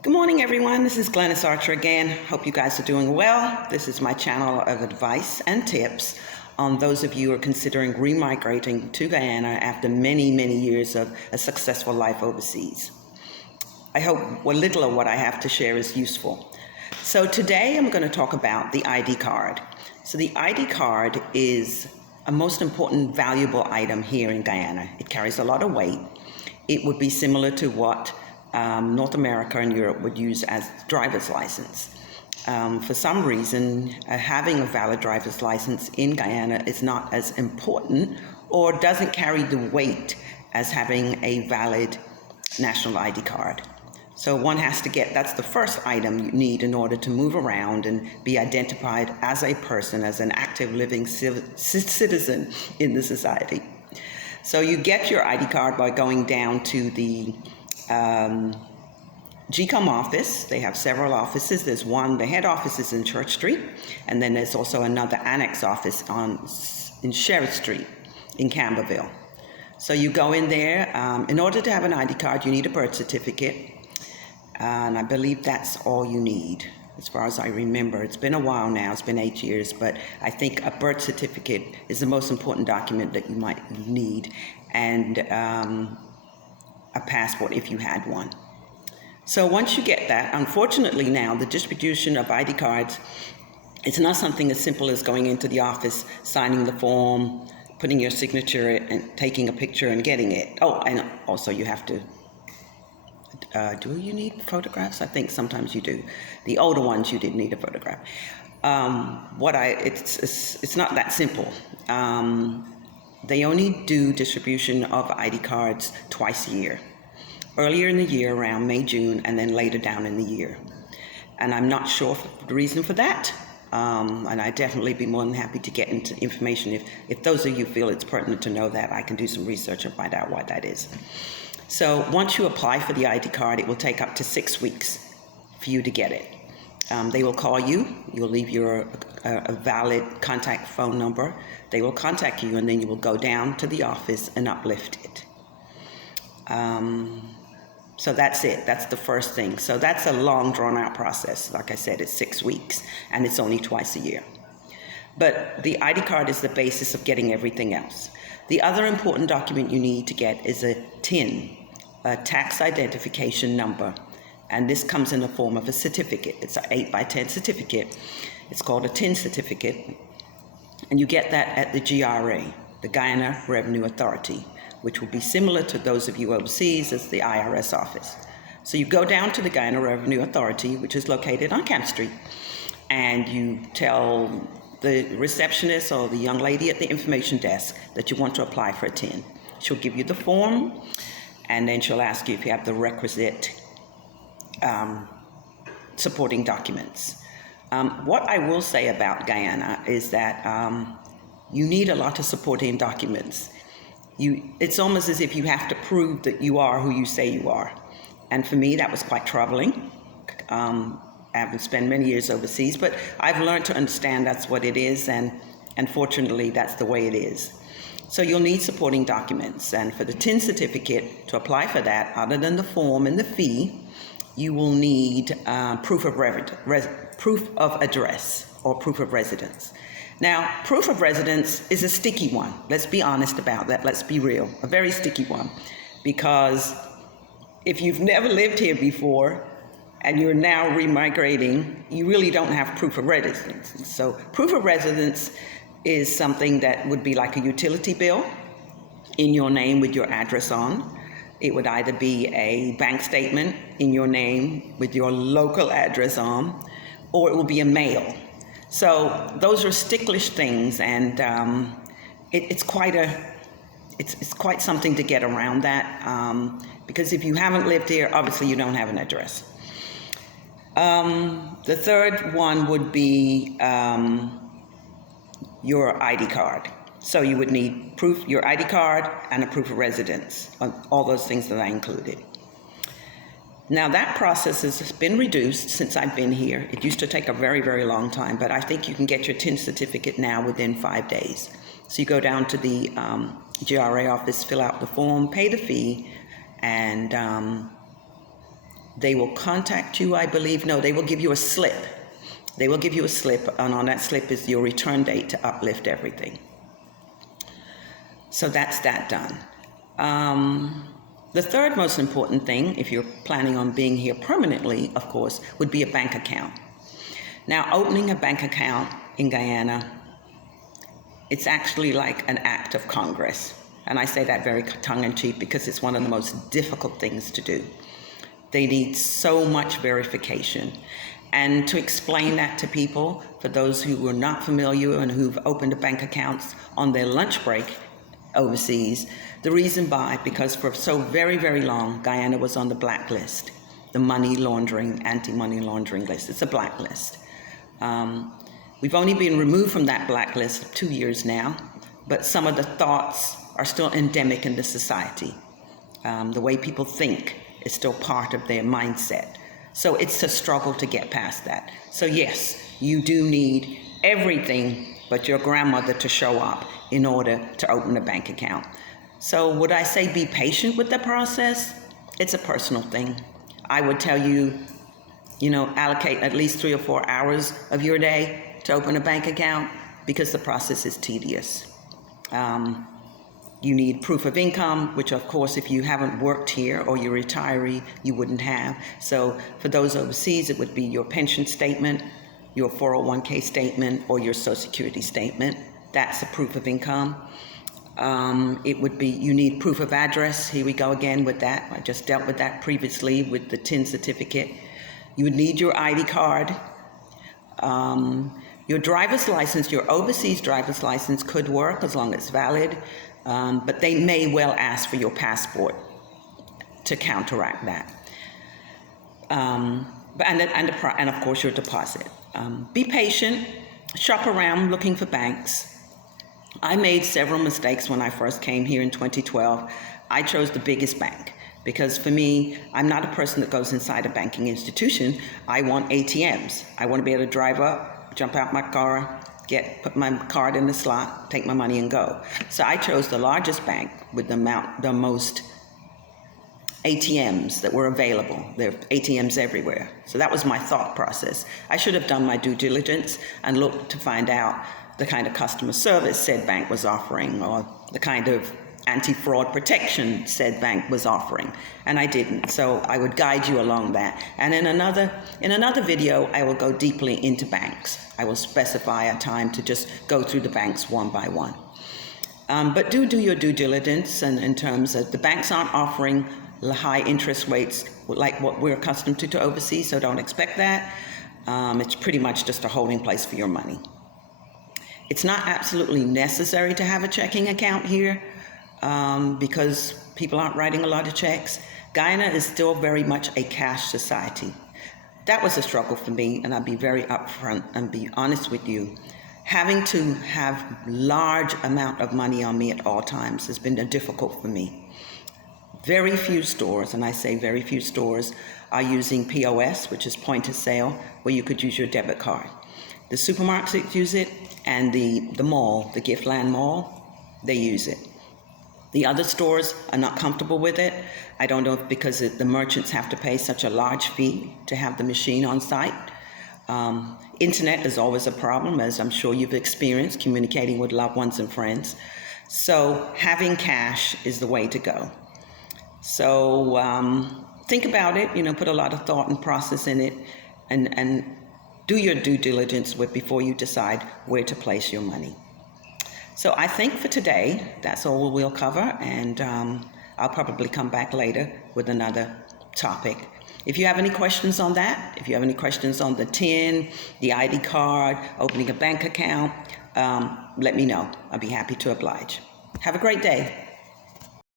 Good morning, everyone. This is Glennis Archer again. Hope you guys are doing well. This is my channel of advice and tips on those of you who are considering remigrating to Guyana after many, many years of a successful life overseas. I hope what little of what I have to share is useful. So today I'm going to talk about the ID card. So the ID card is a most important, valuable item here in Guyana. It carries a lot of weight. It would be similar to what North America and Europe would use as driver's license. For some reason, having a valid driver's license in Guyana is not as important or doesn't carry the weight as having a valid national ID card. So one has to that's the first item you need in order to move around and be identified as a person, as an active living citizen in the society. So you get your ID card by going down to the GCOM office. They have several offices. There's one, the head office is in Church Street, and then there's also another annex office in Sheriff Street in Camberville. So you go in there. In order to have an ID card, you need a birth certificate, and I believe that's all you need, as far as I remember. It's been a while now, it's been 8 years, but I think a birth certificate is the most important document that you might need, and a passport if you had one. So once you get that, unfortunately now, the distribution of ID cards, it's not something as simple as going into the office, signing the form, putting your signature and taking a picture and getting it. Oh, and also you have to, do you need photographs? I think sometimes you do. The older ones, you did need a photograph. It's not that simple. They only do distribution of ID cards twice a year. Earlier in the year, around May, June, and then later down in the year. And I'm not sure the reason for that. And I'd definitely be more than happy to get into information. If those of you feel it's pertinent to know that, I can do some research and find out why that is. So once you apply for the ID card, it will take up to 6 weeks for you to get it. They will call you. You'll leave your a valid contact phone number. They will contact you, and then you will go down to the office and uplift it. So that's it. That's the first thing. So that's a long, drawn-out process. Like I said, it's 6 weeks, and it's only twice a year. But the ID card is the basis of getting everything else. The other important document you need to get is a TIN, a tax identification number. And this comes in the form of a certificate. It's an 8x10 certificate. It's called a TIN certificate. And you get that at the GRA, the Guyana Revenue Authority, which will be similar to those of you overseas as the IRS office. So you go down to the Guyana Revenue Authority, which is located on Camp Street, and you tell the receptionist or the young lady at the information desk that you want to apply for a TIN. She'll give you the form, and then she'll ask you if you have the requisite supporting documents. What I will say about Guyana is that you need a lot of supporting documents. It's almost as if you have to prove that you are who you say you are. And for me, that was quite troubling. I haven't spent many years overseas, but I've learned to understand that's what it is, and fortunately, that's the way it is. So you'll need supporting documents, and for the TIN certificate, to apply for that, other than the form and the fee, you will need proof of address or proof of residence. Now, proof of residence is a sticky one. Let's be honest about that. Let's be real. A very sticky one. Because if you've never lived here before and you're now remigrating, you really don't have proof of residence. So proof of residence is something that would be like a utility bill in your name with your address on. It would either be a bank statement in your name with your local address on, or it will be a mail. So those are sticklish things, and it's quite something to get around that, because if you haven't lived here, obviously you don't have an address. The third one would be your ID card. So you would need your ID card and a proof of residence, all those things that I included. Now that process has been reduced since I've been here. It used to take a very, very long time, but I think you can get your TIN certificate now within 5 days. So you go down to the GRA office, fill out the form, pay the fee, and They will contact you, I believe. No, they will give you a slip. They will give you a slip, and on that slip is your return date to uplift everything. So that's that done. The third most important thing, if you're planning on being here permanently, of course, would be a bank account. Now, opening a bank account in Guyana, it's actually like an act of Congress. And I say that very tongue-in-cheek because it's one of the most difficult things to do. They need so much verification. And to explain that to people, for those who are not familiar and who've opened bank accounts on their lunch break overseas, the reason because for so very, very long, Guyana was on the blacklist, the money laundering, anti-money laundering list. It's a blacklist. We've only been removed from that blacklist 2 years now, but some of the thoughts are still endemic in the society. The way people think is still part of their mindset. So it's a struggle to get past that. So yes, you do need everything but your grandmother to show up in order to open a bank account. So would I say be patient with the process? It's a personal thing. I would tell you, allocate at least 3 or 4 hours of your day to open a bank account because the process is tedious. You need proof of income, which of course, if you haven't worked here or you're a retiree, you wouldn't have. So for those overseas, it would be your pension statement, your 401k statement, or your Social Security statement. That's a proof of income. It would be, you need proof of address. Here we go again with that. I just dealt with that previously with the TIN certificate. You would need your ID card. Your driver's license, your overseas driver's license could work as long as it's valid. But they may well ask for your passport to counteract that. And of course your deposit. Be patient, shop around looking for banks. I made several mistakes when I first came here in 2012. I chose the biggest bank because for me, I'm not a person that goes inside a banking institution. I want ATMs. I want to be able to drive up, jump out my car, put my card in the slot, take my money and go. So I chose the largest bank with the most ATMs that were available. There are ATMs everywhere. So that was my thought process. I should have done my due diligence and looked to find out the kind of customer service said bank was offering or the kind of anti-fraud protection said bank was offering, and I didn't. So I would guide you along that. And in another video, I will go deeply into banks. I will specify a time to just go through the banks one by one. But do your due diligence, and in terms of the banks aren't offering high interest rates like what we're accustomed to overseas, so don't expect that. It's pretty much just a holding place for your money. It's not absolutely necessary to have a checking account here because people aren't writing a lot of checks. Guyana is still very much a cash society. That was a struggle for me, and I'll be very upfront and be honest with you. Having to have large amount of money on me at all times has been difficult for me. Very few stores, and I say very few stores, are using POS, which is point of sale, where you could use your debit card. The supermarkets use it, and the mall, the Giftland Mall, they use it. The other stores are not comfortable with it. I don't know if because the merchants have to pay such a large fee to have the machine on site. Internet is always a problem, as I'm sure you've experienced, communicating with loved ones and friends. So having cash is the way to go. So think about it, put a lot of thought and process in it, and do your due diligence before you decide where to place your money. So I think for today, that's all we'll cover, and I'll probably come back later with another topic. If you have any questions on that, if you have any questions on the TIN, the ID card, opening a bank account, let me know. I'll be happy to oblige. Have a great day.